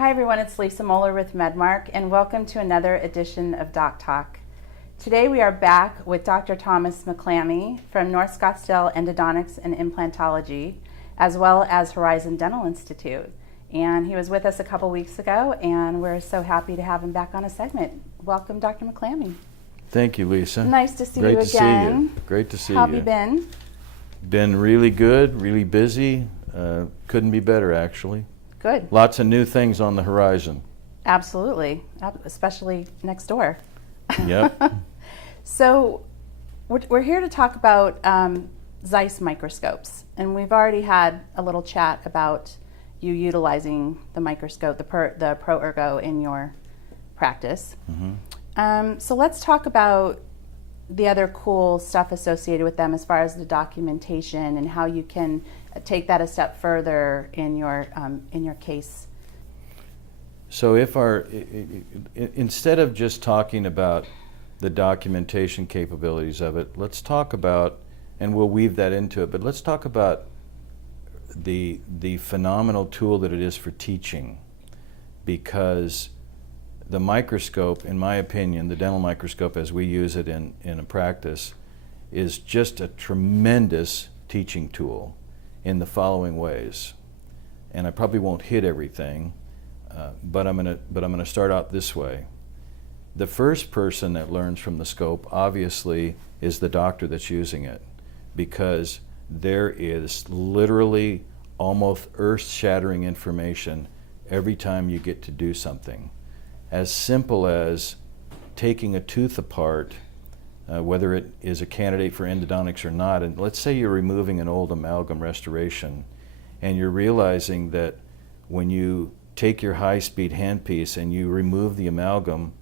Hi everyone, it's Lisa Moeller with Medmark, and welcome to another edition of DocTalk. Today we are back with Dr. Thomas McClammy from North Scottsdale Endodontics and Implantology, as well as Horizon Dental Institute. And he was with us a couple weeks ago, and we're so happy to have him back on a segment. Welcome, Dr. McClammy. Thank you, Lisa. Nice to see Great you to again. See you. Great to see How you. have you been? Been really good, really busy. Couldn't be better, actually. Good. Lots of new things on the horizon. Absolutely, especially next door. Yep. So we're here to talk about Zeiss microscopes, and we've already had a little chat about you utilizing the microscope, the Pro Ergo, in your practice. Mm-hmm. So let's talk about the other cool stuff associated with them as far as the documentation and how you can take that a step further in your case. So instead of just talking about the documentation capabilities of it, let's talk about, and we'll weave that into it, but let's talk about the phenomenal tool that it is for teaching. Because the microscope, in my opinion, the dental microscope as we use it in a practice, is just a tremendous teaching tool in the following ways. And I probably won't hit everything, but I'm gonna start out this way. The first person that learns from the scope, obviously, is the doctor that's using it, because there is literally almost earth-shattering information every time you get to do something. As simple as taking a tooth apart, whether it is a candidate for endodontics or not, and let's say you're removing an old amalgam restoration, and you're realizing that when you take your high-speed handpiece and you remove the amalgam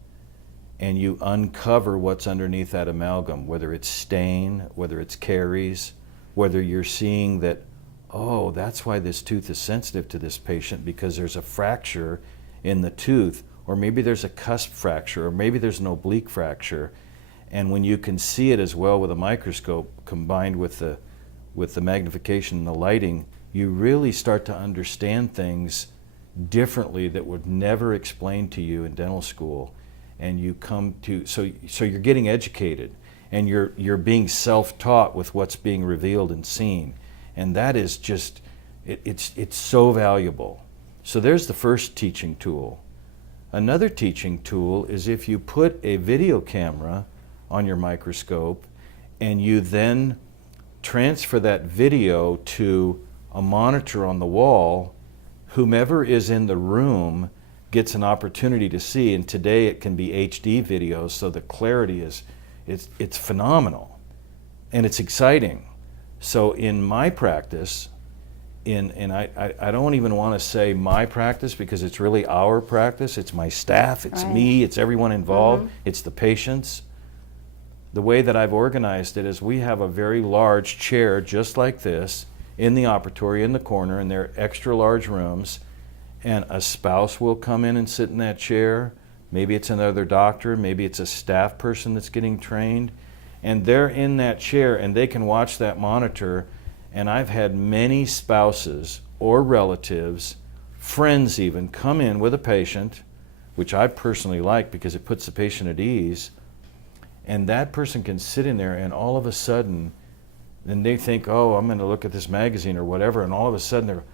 and you uncover what's underneath that amalgam, whether it's stain, whether it's caries, whether you're seeing that, oh, that's why this tooth is sensitive to this patient, because there's a fracture in the tooth, or maybe there's a cusp fracture, or maybe there's an oblique fracture. And when you can see it as well with a microscope combined with the magnification and the lighting, you really start to understand things differently that would never explain to you in dental school. And you come to, so you're getting educated, and you're being self-taught with what's being revealed and seen. And that is just, it's so valuable. So there's the first teaching tool. Another teaching tool is if you put a video camera on your microscope and you then transfer that video to a monitor on the wall, whomever is in the room gets an opportunity to see. And today it can be HD videos, so the clarity it's phenomenal and it's exciting. So in my practice, and I don't even want to say my practice, because it's really our practice. It's my staff, it's right. me, it's everyone involved, Mm-hmm. it's the patients. The way that I've organized it is we have a very large chair just like this in the operatory in the corner, and they're extra large rooms, and a spouse will come in and sit in that chair. Maybe it's another doctor, maybe it's a staff person that's getting trained, and they're in that chair and they can watch that monitor. And I've had many spouses or relatives, friends even, come in with a patient, which I personally like because it puts the patient at ease, and that person can sit in there and all of a sudden, then they think, oh, I'm going to look at this magazine or whatever, and all of a sudden they're,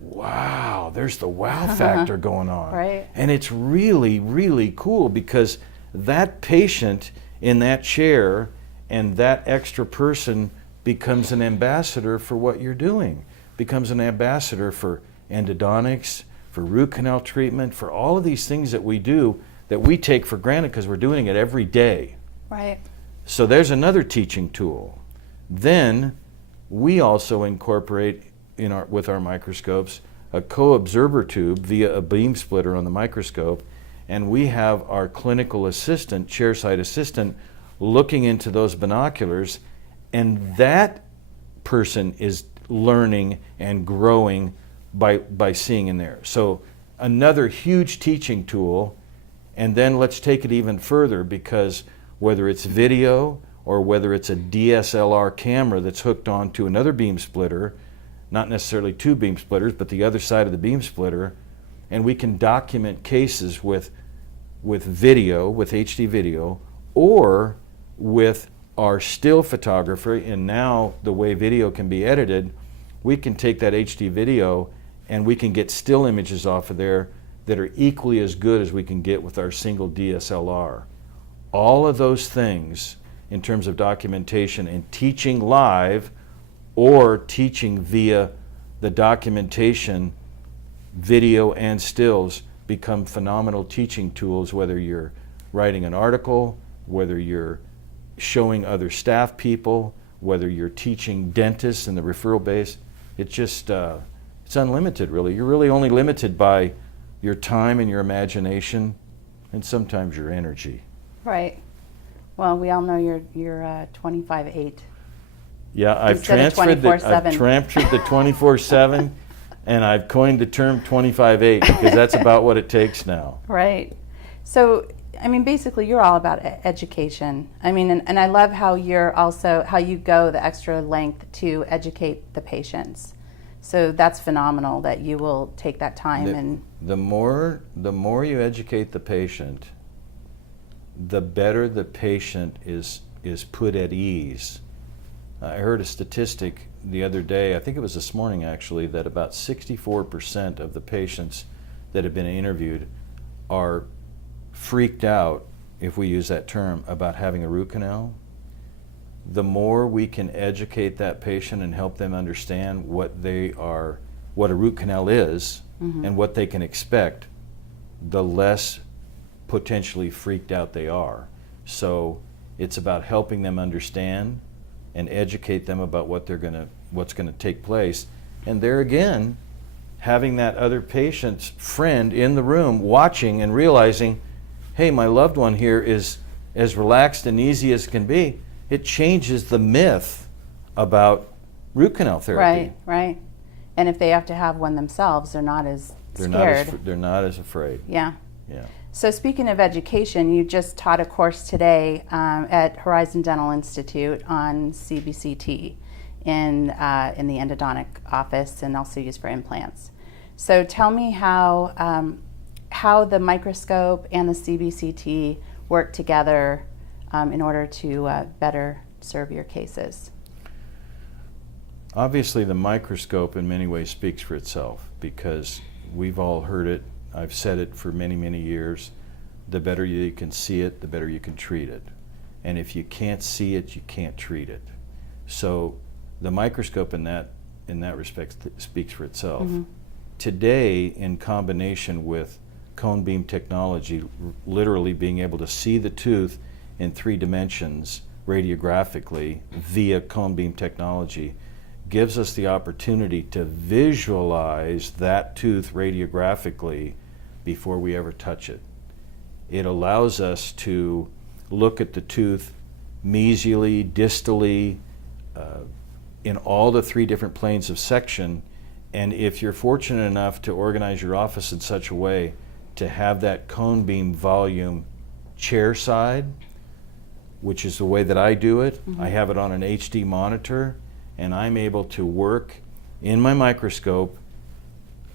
wow, there's the wow factor going on. Right. And it's really, really cool, because that patient in that chair and that extra person becomes an ambassador for what you're doing, becomes an ambassador for endodontics, for root canal treatment, for all of these things that we do that we take for granted because we're doing it every day. Right. So there's another teaching tool. Then we also incorporate with our microscopes a co-observer tube via a beam splitter on the microscope, and we have our clinical assistant, chairside assistant, looking into those binoculars, and that person is learning and growing by seeing in there. So another huge teaching tool. And then let's take it even further, because whether it's video or whether it's a DSLR camera that's hooked onto another beam splitter, not necessarily two beam splitters, but the other side of the beam splitter, and we can document cases with video, with HD video, or with our still photography. And now the way video can be edited, we can take that HD video and we can get still images off of there that are equally as good as we can get with our single DSLR. All of those things in terms of documentation and teaching live or teaching via the documentation, video and stills become phenomenal teaching tools, whether you're writing an article, whether you're showing other staff people, whether you're teaching dentists in the referral base. It's just, it's unlimited really. You're really only limited by your time and your imagination and sometimes your energy. Right. Well, we all know you're 25/8. Yeah, I've Instead of transferred 24/7. the 24/7 and I've coined the term 25/8 because that's about what it takes now. Right. So, I mean, basically, you're all about education. I mean, and I love how you're also, how you go the extra length to educate the patients. So that's phenomenal that you will take that time. The more you educate the patient, the better the patient is put at ease. I heard a statistic the other day, I think it was this morning actually, that about 64% of the patients that have been interviewed are freaked out, if we use that term, about having a root canal. The more we can educate that patient and help them understand what a root canal is and what they can expect, the less potentially freaked out they are. So it's about helping them understand and educate them about what's gonna take place. And there again, having that other patient's friend in the room watching and realizing, hey, my loved one here is as relaxed and easy as can be. It changes the myth about root canal therapy. Right, right. And if they have to have one themselves, they're not as scared. They're not as afraid. Yeah. Yeah. So speaking of education, you just taught a course today at Horizon Dental Institute on CBCT in the endodontic office and also used for implants. So tell me how the microscope and the CBCT work together in order to better serve your cases. Obviously, the microscope in many ways speaks for itself because we've all heard it. I've said it for many, many years. The better you can see it, the better you can treat it. And if you can't see it, you can't treat it. So the microscope in that respect speaks for itself. Today, in combination with cone beam technology, literally being able to see the tooth in 3 dimensions radiographically via cone beam technology, gives us the opportunity to visualize that tooth radiographically before we ever touch it. It allows us to look at the tooth mesially, distally, in all the 3 different planes of section. And if you're fortunate enough to organize your office in such a way to have that cone beam volume chair side, which is the way that I do it, I have it on an HD monitor, and I'm able to work in my microscope.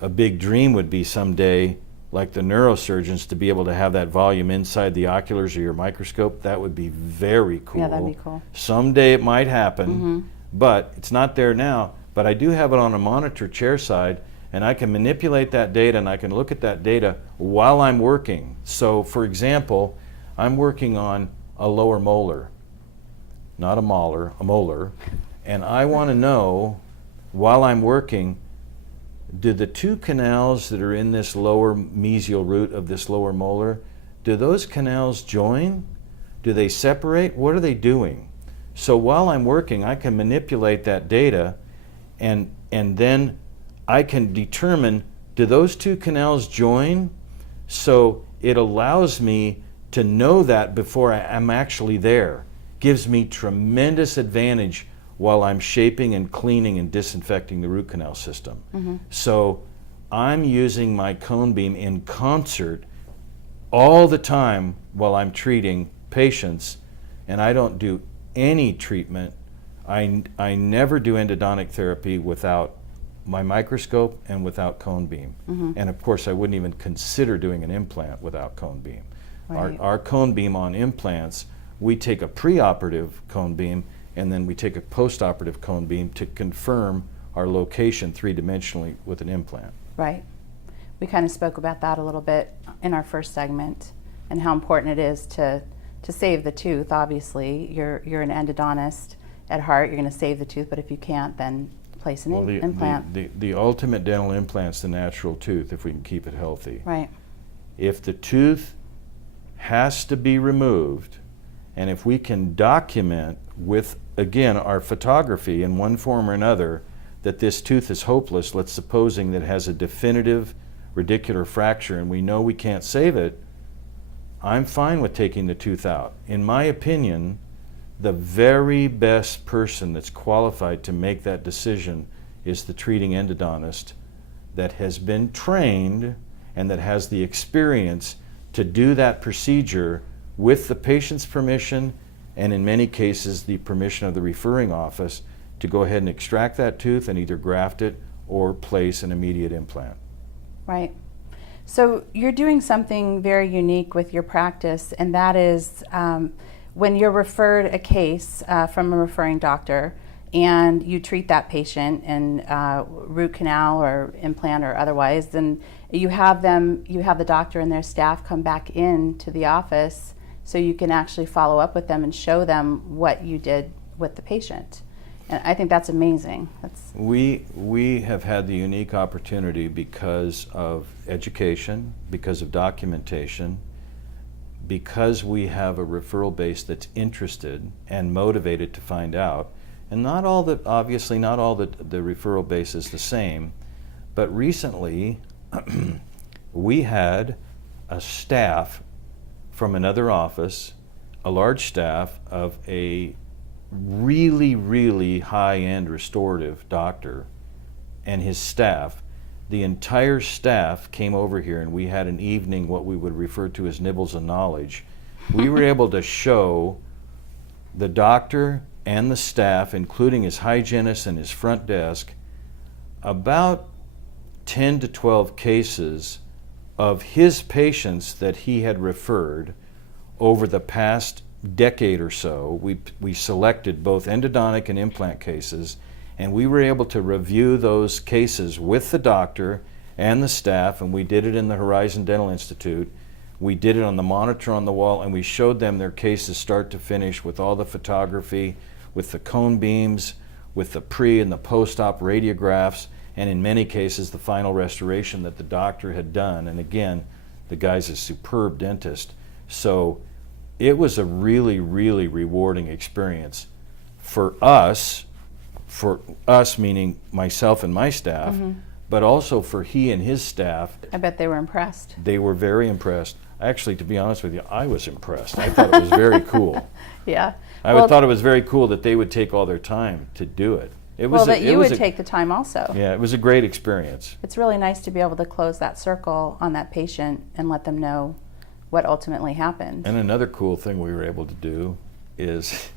A big dream would be someday, like the neurosurgeons, to be able to have that volume inside the oculars of your microscope. That would be very cool. Yeah, that'd be cool. Someday it might happen, but it's not there now. But I do have it on a monitor chair side, and I can manipulate that data and I can look at that data while I'm working. So for example, I'm working on a lower molar, not a molar, a molar, and I want to know, while I'm working, do the 2 canals that are in this lower mesial root of this lower molar, do those canals join? Do they separate? What are they doing? So while I'm working, I can manipulate that data, and then I can determine, do those 2 canals join? So it allows me to know that before I'm actually there. Gives me tremendous advantage while I'm shaping and cleaning and disinfecting the root canal system. So I'm using my cone beam in concert all the time while I'm treating patients, and I don't do any treatment. I never do endodontic therapy without my microscope and without cone beam. Mm-hmm. And of course, I wouldn't even consider doing an implant without cone beam. Right. Our cone beam on implants, we take a preoperative cone beam and then we take a postoperative cone beam to confirm our location three-dimensionally with an implant. Right. We kind of spoke about that a little bit in our first segment, and how important it is to save the tooth. Obviously, you're an endodontist at heart. You're going to save the tooth, but if you can't, then place an implant. The ultimate dental implant's the natural tooth, if we can keep it healthy. Right. If the tooth has to be removed, and if we can document with, again, our photography in one form or another, that this tooth is hopeless, let's supposing that it has a definitive radicular fracture and we know we can't save it, I'm fine with taking the tooth out. In my opinion, the very best person that's qualified to make that decision is the treating endodontist that has been trained and that has the experience to do that procedure with the patient's permission, and in many cases the permission of the referring office, to go ahead and extract that tooth and either graft it or place an immediate implant. Right. So you're doing something very unique with your practice, and that is when you're referred a case from a referring doctor and you treat that patient in root canal or implant or otherwise, then you have the doctor and their staff come back in to the office so you can actually follow up with them and show them what you did with the patient. And I think that's amazing. We have had the unique opportunity because of education, because of documentation, because we have a referral base that's interested and motivated to find out. And obviously not all the referral base is the same, but recently we had a staff from another office, a large staff of a really high-end restorative doctor and his staff. The entire staff came over here and we had an evening, what we would refer to as nibbles and knowledge. We were able to show the doctor and the staff, including his hygienist and his front desk, about 10 to 12 cases of his patients that he had referred over the past decade or so. We selected both endodontic and implant cases, and we were able to review those cases with the doctor and the staff, and we did it in the Horizon Dental Institute. We did it on the monitor on the wall, and we showed them their cases start to finish with all the photography, with the cone beams, with the pre and the post-op radiographs, and in many cases the final restoration that the doctor had done. And again, the guy's a superb dentist. So it was a really rewarding experience for us meaning myself and my staff, but also for he and his staff. I bet they were impressed. They were very impressed. Actually, to be honest with you, I was impressed. I thought it was very cool. Yeah. I thought it was very cool that they would take all their time to do it. You would take the time also. Yeah, it was a great experience. It's really nice to be able to close that circle on that patient and let them know what ultimately happened. And another cool thing we were able to do is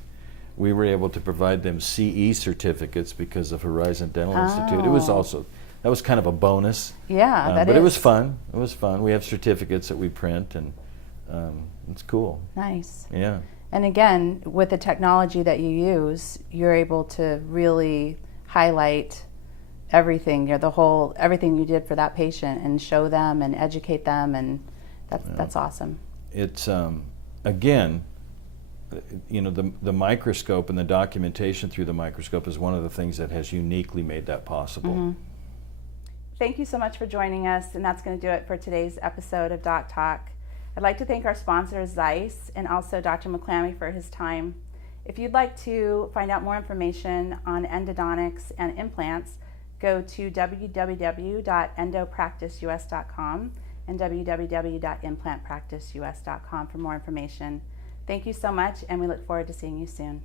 we were able to provide them CE certificates because of Horizon Dental Institute. That was kind of a bonus. Yeah, but it was fun. It was fun. We have certificates that we print, and it's cool. Nice. Yeah. And again, with the technology that you use, you're able to really highlight everything, everything you did for that patient, and show them and educate them, and that's awesome. It's again, the microscope and the documentation through the microscope is one of the things that has uniquely made that possible. Mm-hmm. Thank you so much for joining us, and that's going to do it for today's episode of DocTalk. I'd like to thank our sponsor, Zeiss, and also Dr. McClammy for his time. If you'd like to find out more information on endodontics and implants, go to www.endopracticeus.com and www.implantpracticeus.com for more information. Thank you so much, and we look forward to seeing you soon.